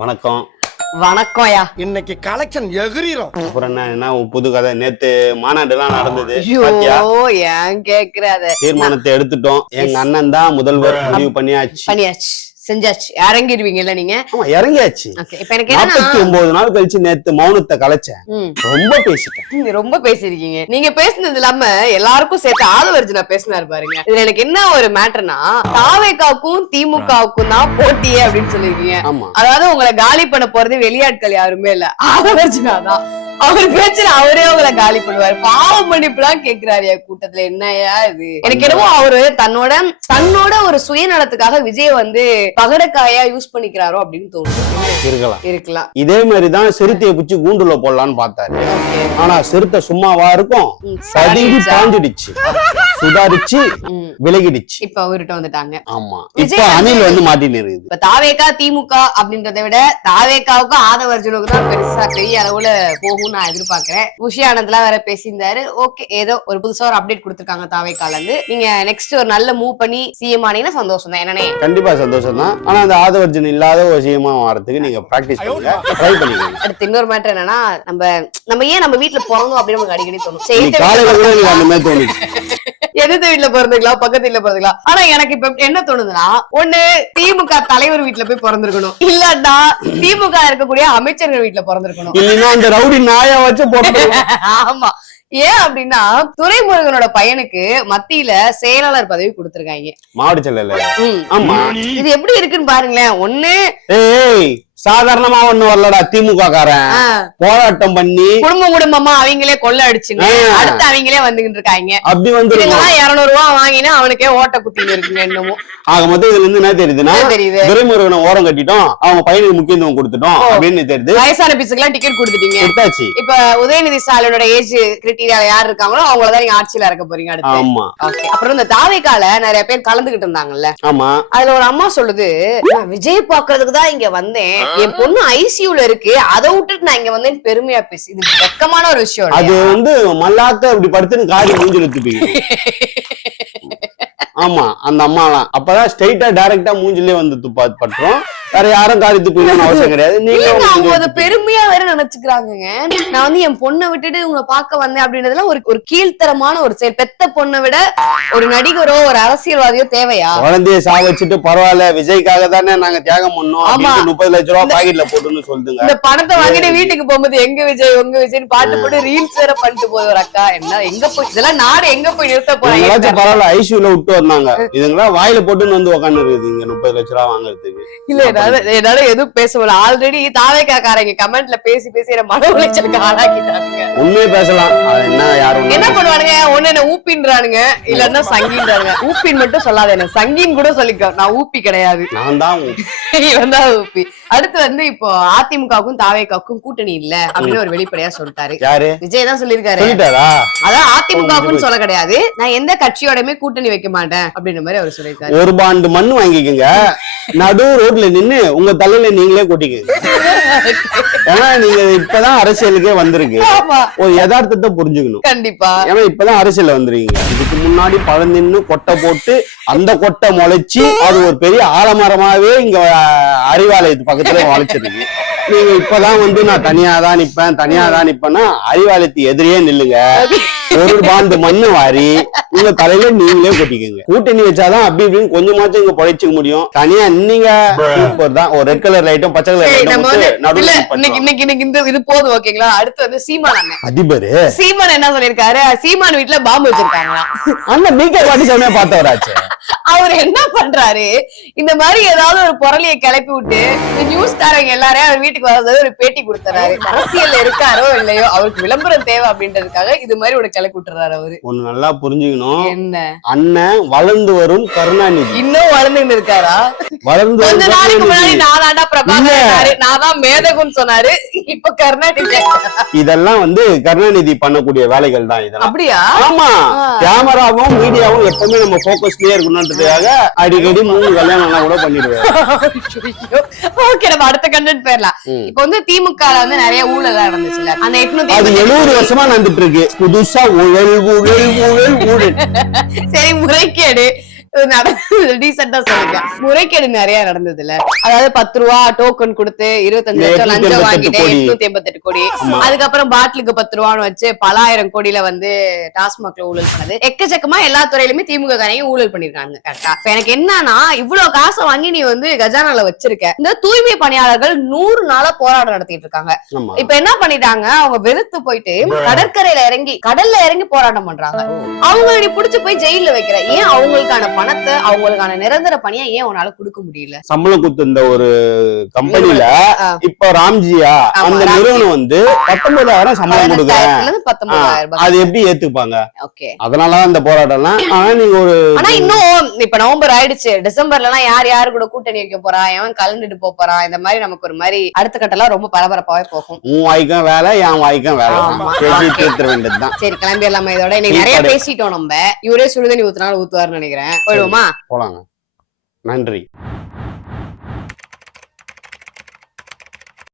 வணக்கம். வணக்கம்யா. இன்னைக்கு கலெக்ஷன் எகிரிரும். அப்புறம் என்ன புது கதை? நேத்து மாநாடு எல்லாம் நடந்தது. ஏன் கேக்குறாத? தீர்மானத்தை எடுத்துட்டோம். எங்க அண்ணன் தான் முதல்வர் முடிவு பண்ணியாச்சு. செஞ்சாச்சு. இறங்கிடுவீங்கல்ல நீங்க? ஆமா, இறங்கியாச்சு. இப்ப எனக்கு 49 நாள் கழிச்சு நேத்து மௌனத்தை கலைச்சேன். ரொம்ப பேசிட்டேன். ரொம்ப பேசிருக்கீங்க. நீங்க பேசுனது இல்லாம எல்லாருக்கும் சேர்த்து ஆதவர்ஜுனா பேசினாரு பாருங்க. இதுல எனக்கு என்ன ஒரு மேட்டர்னா, தாவேகாவுக்கும் திமுகவுக்கும் தான் போட்டியே அப்படின்னு சொல்லிருக்கீங்க. அதாவது உங்களை காலி பண்ண போறது வெளியாட்கள் யாருமே இல்ல, ஆதவர்ஜுனா தான். அவர் பேச்சுல அவரே உங்களை காலி பண்ணுவாரு. பாவ மன்னிப்பு எல்லாம் கேக்குறாரு கூட்டத்துல. என்னையா இது? எனக்கு என்னவோ அவரு தன்னோட ஒரு சுயநலத்துக்காக விஜய் வந்து பகடக்காயா யூஸ் பண்ணிக்கிறாரோ அப்படின்னு தோணுது. இருக்கலாம். இதே மாதிரிதான் சிறுத்தையை பிடிச்சி கூண்டுல போடலான்னு பார்த்தாரு. ஆனா சிறுத்தை சும்மாவா இருக்கும்? பாஞ்சிடுச்சு, சுதாரிச்சு விலகிடுச்சு. இப்ப அவர்கிட்ட வந்துட்டாங்க. ஆமா, இப்ப அணில் வந்து மாட்டின்னு இருக்குது. இப்ப தாவேகா திமுக அப்படின்றத விட தாவேகாவுக்கும் ஆதவர்ஜுனுக்கு தான் பெருசா பெரிய அளவுல போகும் நான் எதிர்பார்க்கிறேன். விஷயானந்தெல்லாம் வேற பேசியிருந்தாரு. ஓகே, ஏதோ ஒரு புதுசா ஒரு அப்டேட் கொடுத்திருக்காங்க தாவேகால இருந்து. நீங்க நெக்ஸ்ட் ஒரு நல்ல மூவ் பண்ணி சிஎம் ஆனீங்கன்னா சந்தோஷம் தான். என்னனே? கண்டிப்பா சந்தோஷம் தான். ஆனா அந்த ஆதவர்ஜுன் இல்லாத ஒரு சிஎம் ஆகிறதுக்கு நீங்க பிராக்டிஸ் பண்ணுங்க, ட்ரை பண்ணுங்க. அடுத்து இன்னொரு மேட்டர் என்னன்னா, நம்ம ஏன் நம்ம வீட்டுல பிறந்தோம் அப்படின்னு நமக்கு அடிக்கடி தோணும். எதிர்த்த வீட்டுல பிறந்துக்கலாம், பக்கத்து வீட்டுல பிறந்துக்கலாம். ஆனா எனக்கு இப்ப என்ன தோணுதுன்னா, ஒண்ணு திமுக தலைவர் வீட்டுல போய் பிறந்திருக்கணும், இல்லன்னா திமுக இருக்கக்கூடிய அமைச்சர்கள் வீட்டுல பிறந்திருக்கணும், இல்லன்னா அந்த ரவுடி நாயா வச்சு போட்டு. ஆமா. ஏன் அப்படின்னா, துரைமுருகனோட பையனுக்கு மத்தியில செயலாளர் பதவி கொடுத்திருக்காங்க, மாவட்ட செயலாளர். ஆமா, இது எப்படி இருக்குன்னு பாருங்களேன். ஒண்ணு சாதாரணமா ஒண்ணு வரலடா, திமுக காரன் போராட்டம் பண்ணி குடும்பமா அவங்களே கொள்ள அடிச்சுங்க, அடுத்து அவங்களே வந்துகிட்டு இருக்காங்க. அப்படி வந்து 200 ரூபாய் வாங்கினா அவனுக்கே ஓட்ட குத்தின்னு இருக்குங்க. என்னமோ ஆக மொத்தம் இதுல இருந்து என்ன தெரியுதுன்னா, துரைமுருகனை ஓரம் கட்டிட்டோம், அவங்க பையனுக்கு முக்கியத்துவம் கொடுத்துட்டோம் அப்படின்னு தெரியுது. வயசான பீஸுக்கு எல்லாம் டிக்கெட் கொடுத்துட்டீங்க. இப்ப உதயநிதி ஸ்டாலினோட ஏஜ் கிரைட்டீரியா யார் இருக்காங்களோ அவங்களதான் நீங்க ஆட்சியில இறக்க போறீங்க அடுத்து. ஆமா. அப்புறம் இந்த தாவேகால நிறைய பேர் கலந்துகிட்டு இருந்தாங்கல்ல. ஆமா. அதுல ஒரு அம்மா சொல்லுது, விஜய் பாக்குறதுக்கு தான் இங்க வந்தேன், என் பொண்ணு ஐசியூல இருக்கு, அதை விட்டுட்டு நான் இங்க வந்தேன் பெருமையா பேசி. இது வெக்கமான ஒரு விஷயம். அது வந்து மல்லாக்க இப்படி படுத்துன்னு காரி மூஞ்சில துப்பிங்க. ஆமா, அந்த அம்மாலாம் அப்பதான் ஸ்ட்ரைட்டா டைரக்டா மூஞ்சிலே வந்து பட்டுரும். வேற யாரும் காரி துப்பிக்கணும்னு அவசியம் கிடையாது. நீங்க பெருமையா வேற நினைச்சுக்கிறாங்க. நான் வந்து என் பொண்ணை விட்டுட்டு உங்களை பார்க்க வந்தேன் அப்படின்றதுல ஒரு கீழ்த்தரமான ஒரு செயல். பெத்த பொண்ணை விட ஒரு நடிகரோ ஒரு அரசியல்வாதியோ தேவையா? குழந்தைய சாவச்சிட்டு பரவாயில்ல, விஜய்க்காக தானே நாங்க தியாகம் பண்ணோம், 30 லட்சம் ரூபாய் பாக்கெட்ல போட்டுன்னு சொல்லுங்க. இந்த பணத்தை வாங்கிட்டு வீட்டுக்கு போகும்போது எங்க விஜய் உங்க விஜய்னு பாட்டு போட்டு ரீல்ஸ் வேற பண்ணிட்டு போய் ஒரு அக்கா. என்ன எங்க போய் இதெல்லாம் நாடு எங்க போய் நிறுத்த போறாங்க? பரவாயில்ல, ஐசியூல விட்டு வந்தாங்க, இதுங்களா வாயில போட்டுன்னு வந்து உட்காந்து இருக்குது இங்க 30 லட்சம் ரூபாய் வாங்குறதுக்கு. இல்ல, என்னால எதுவும் பேச முடியல. ஆல்ரெடி தாவேகாரங்க கமெண்ட்ல பேசி என்ன மன உளைச்சலுக்கு ஆளாக்கிட்டாங்க. உண்மையே பேசலாம். என்ன பண்ணுவானுங்க, ஒண்ணு என்ன ஊப்பின்றானுங்க, இல்லன்னா சங்கின்றானுங்க. ஊப்பின் மட்டும் சொல்லாத, என்ன சங்கின் கூட சொல்லிக்க. நான் ஊப்பி கிடையாது, நான் தான் இவன் தான் ஊப்பி. அடுத்து வந்து இப்போ அதிமுகவுக்கும் தாவேகாவுக்கும் கூட்டணி இல்ல அப்படின்னு ஒரு வெளிப்படையா சொல்லிட்டாரு. யாரு? விஜய் தான் சொல்லிருக்காரு. அதான் அதிமுகவுக்கும் சொல்ல கிடையாது, நான் எந்த கட்சியோடமே கூட்டணி வைக்க மாட்டேன் அப்படின்ற மாதிரி அவர் சொல்லிருக்காரு. ஒரு பாண்டு மண்ணு வாங்கிக்கங்க, நடு ரோட்ல நின்னு உங்க தலையில நீங்களே கொட்டிக்கங்க. ஏன்னா நீங்க இப்பதான் அரசியலுக்கே வந்திருக்கு, ஒரு யதார்த்தத்தை புரிஞ்சுக்கணும். கண்டிப்பா. ஏன்னா இப்பதான் அரசியல் வந்திருக்கீங்க. இதுக்கு முன்னாடி பழம் நின்னு கொட்டை போட்டு அந்த கொட்டை முளைச்சு அது ஒரு பெரிய ஆலமரமாவே இங்க அறிவாலயத்து பக்கத்துல முளைச்சிருக்கு. நீங்க இப்பதான் வந்து நான் தனியாதான் நிப்பேன்னா அறிவாலயத்து எதிரியே நில்லுங்க. ஒரு பாண்டு மண்ணு வாரி உங்க தலையில நீங்களே கொட்டிக்கங்க. கூட்டணி வச்சாதான் அப்படி இப்படின்னு கொஞ்சமாச்சும் இங்க பொழைச்சிக்க முடியும். தனியா நீங்க சூப்பர் தான். ஒரு ரெட் கலர் லைட்டும் பச்சை கலர் இது போதும். ஓகேங்களா? அடுத்து வந்து சீமான் அதிபர் சீமான் என்ன சொல்லிருக்காரு, சீமான் வீட்டுல பாம்பு வச்சிருக்காங்களா? அந்த பிகே பாட்டி சமயம் பார்த்தவராச்சு. அவர் என்ன பண்றாரு, இந்த மாதிரி ஏதாவது ஒரு பொருளையை கிளப்பி விட்டு நியூஸ் காரங்க எல்லாரையும் அவர் வீட்டுக்கு வரது ஒரு பேட்டி கொடுத்துறாரு. அரசியல்ல இருக்காரோ இல்லையோ, அவருக்கு விளம்பரம் தேவை அப்படின்றதுக்காக இது மாதிரி ஒரு கிளப்பி விட்டுறாரு. அவரு ஒண்ணு நல்லா புரிஞ்சுக்கணும். என்ன, அண்ணன் வளர்ந்து வரும் கருணாநிதி இன்னும் வளர்ந்துன்னு இருக்காரா? வளர்ந்து கொஞ்ச நாளைக்கு முன்னாடி நானாண்டா பிரபாகரன், நான் தான் மேதகுன்னு சொன்னாரு, இப்ப கருணாநிதி. இதெல்லாம் வந்து கருணாநிதி பண்ணக்கூடிய வேலைகள் தான் இதெல்லாம். அப்படியா? ஆமா, கேமராவும் மீடியாவும் எப்பவுமே நம்ம போக்கஸ்லயே இருக்கணும்ன்றதுக்காக அடிக்கடி 3 கல்யாணம் கூட பண்ணிடுவேன். ஓகே, நம்ம அடுத்த கண்டென்ட் போயிடலாம். இப்ப வந்து திமுக வந்து நிறைய ஊழல் நடந்துச்சுல, அந்த 70 வருஷமா நடந்துட்டு இருக்கு. புதுசா ஊழல் ஊழல் ஊழல் ஊழல். சரி, முறைகேடு டீசெண்டா சொல்லுங்க. முறைகேடு நிறைய நடந்ததுல, அதாவது 10 ரூபா டோக்கன் கொடுத்து 25 லட்சம் லஞ்சம் வாங்கிட்டு 888 கோடி, அதுக்கப்புறம் பாட்டிலுக்கு 10 ரூபான்னு வச்சு பல ஆயிரம் கோடியில வந்து டாஸ்மாக்ல ஊழல் பண்ணது, எக்கச்சக்கமா எல்லா துறையிலுமே திமுக காரங்க ஊழல் பண்ணிருக்காங்க. கரெக்டா? எனக்கு என்னன்னா, இவ்வளவு காசை வாங்கி நீ வந்து கஜானால வச்சிருக்க. இந்த தூய்மை பணியாளர்கள் 100 நாளா போராட்டம் நடத்திட்டு இருக்காங்க. இப்ப என்ன பண்ணிட்டாங்க, அவங்க வெறுத்து போயிட்டு கடற்கரையில இறங்கி கடல்ல இறங்கி போராட்டம் பண்றாங்க. அவங்க நீ புடிச்சு போய் ஜெயில வைக்கிற. ஏன் அவங்களுக்கான பணத்தை, அவங்களுக்கான நிரந்தர பணியை ஏன் உன்னால கொடுக்க முடியல? சம்பளம் கொடுத்த இந்த ஒரு கம்பெனில இப்ப ராம்ஜியா அந்த நிறுவனம் வந்து 19,000 சம்பளம் கொடுக்குறாங்க. 19,000 அது எப்படி ஏத்துப்பாங்க? அதனாலதான் இந்த போராட்டம்லாம். ஆனா நீங்க ஒரு இன்னும் இப்ப நவம்பர் ஆயிடுச்சு, டிசம்பர்ல எல்லாம் யார் யாரு கூட கூட்டணி வைக்க போறா, எவன் கலந்துட்டு போறான், இந்த மாதிரி நமக்கு ஒரு மாதிரி அடுத்த கட்டெல்லாம் ரொம்ப பரபரப்பாவே போகும். உன் வாய்க்கும் வேலை, என் வாய்க்கும் வேலை, தீர்த்த வேண்டியதுதான். சரி, கிளம்பி எல்லாமே. இதோட இன்னைக்கு நிறைய பேசிட்டோம் நம்ம. இவரே சுடுதண்ணி ஊத்துனாலும் ஊத்துவாருன்னு நினைக்கிறேன். போயிடுவோமா? போலாங்க. நன்றி.